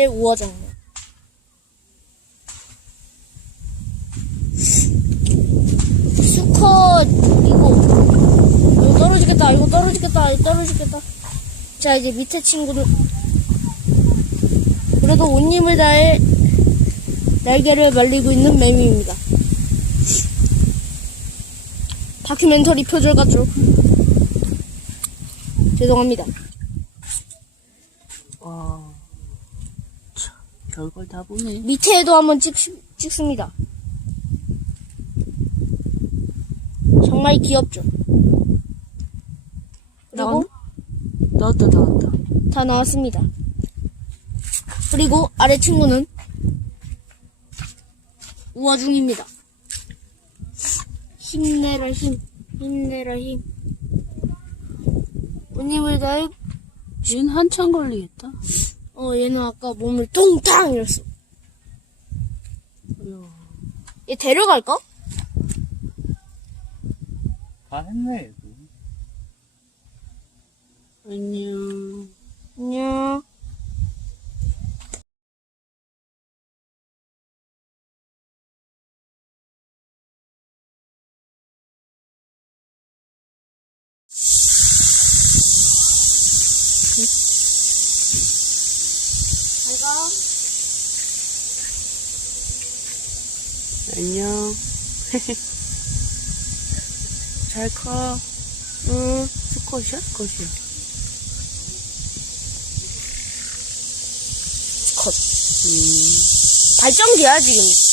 번째 우화정. 수컷 이거 이거 떨어지겠다. 이거 떨어지겠다. 이거 떨어지겠다. 자 이제 밑에 친구들 그래도 온 힘을 다해 날개를 말리고 있는 매미입니다. 다큐멘터리 표절 같죠? 죄송합니다. 와. 참, 별걸 다 보네. 밑에도 한번 찍, 찍습니다. 정말 귀엽죠? 그리고 나왔다, 나왔다. 다 나왔습니다. 그리고 아래 친구는 우화 중입니다. 힘내라 힘, 힘내라 힘. 온 힘을 다해, 얘는 한참 걸리겠다. 어, 얘는 아까 몸을 뚱탕 이랬어. 얘 데려갈까? 다 했네, 얘도. 안녕. 잘가. 안녕. 잘 커. 응. 수컷이야? 수컷이야. 컷. 음. 발전기야, 지금.